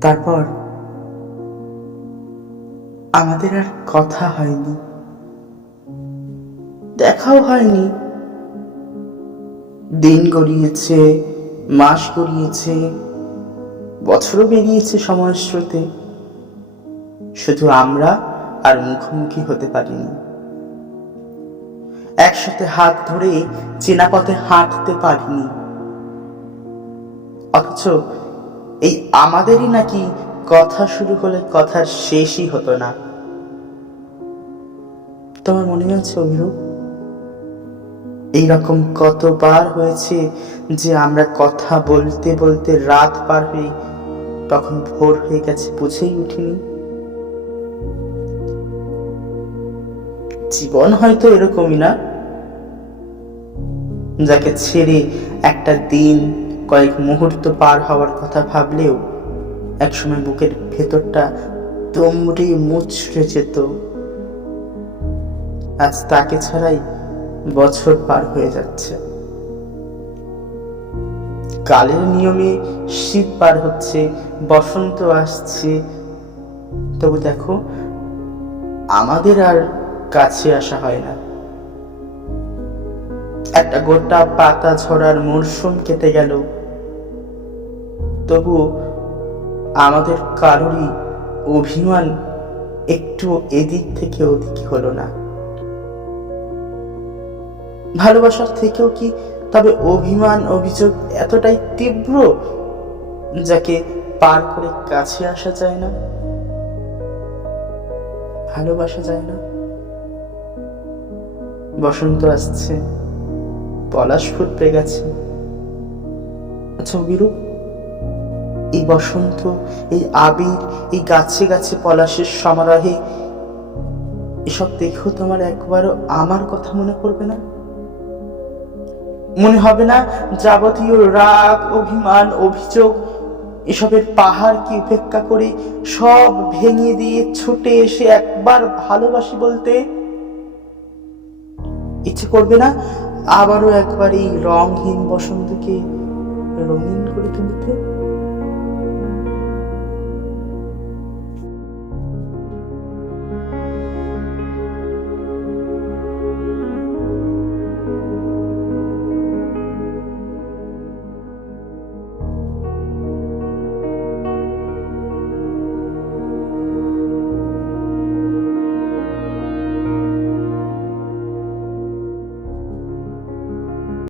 তারপর, আমাদের আর কথা হয়নি। দেখাও হয়নি। দিন গড়িয়েছে, মাস গড়িয়েছে, বছরও বেরিয়েছে সময়ের স্রোতে। শুধু আমরা আর মুখোমুখি হতে পারিনি। একসাথে হাত ধরে চেনা পথে হাঁটতে পারিনি। অথচ এই আমাদেরই নাকি কথা শুরু হলে কথার শেষই হতো না। তোমার মনে আছে অভিরূপ? এইরকম কতবার হয়েছে যে আমরা কথা বলতে বলতে রাত পার হয়ে তখন ভোর হয়ে গেছে বুঝেই উঠিনি। জীবন হয়তো এরকমই না যাকে ছেড়ে একটা দিন কয়েক মুহূর্ত পার হওয়ার কথা ভাবলেও একসময় বুকের ভেতরটা তোমরে মুচড়ে যেত। আজ তাকে ছাড়াই বছর পার হয়ে যাচ্ছে। কালের নিয়মে শীত পার হচ্ছে, বসন্ত আসছে। তবু দেখো, আমাদের আর কাছে আসা হয় না। একটা গোটা পাতা ঝরার মরশুম কেটে গেল। তবু আমাদের কারোরই অভিমান একটু এদিক থেকে ওদিক হলো না। ভালোবাসার থেকেও কি তবে অভিমান অভিযোগ এতটাই তীব্র যাকে পার করে কাছে আসা যায় না? ভালোবাসা যায় না? বসন্ত আসছে, পলাশ ফুটে গেছে। আচ্ছা বিরূপ এই বসন্ত, এই আবির, এই গাছে গাছে পলাশের সমারোহে, এসব দেখেও তোমার একবারও আমার কথা মনে পড়বে না? মনে হবে না যাবতীয় রাগ, অভিমান, অভিযোগ, এসবের পাহাড় কি উপেক্ষা করে সব ভেঙে দিয়ে ছুটে এসে একবার ভালোবাসি বলতে? ইচ্ছে করবে না আবারও একবার এই রংহীন বসন্তকে রঙিন করে তুলতে?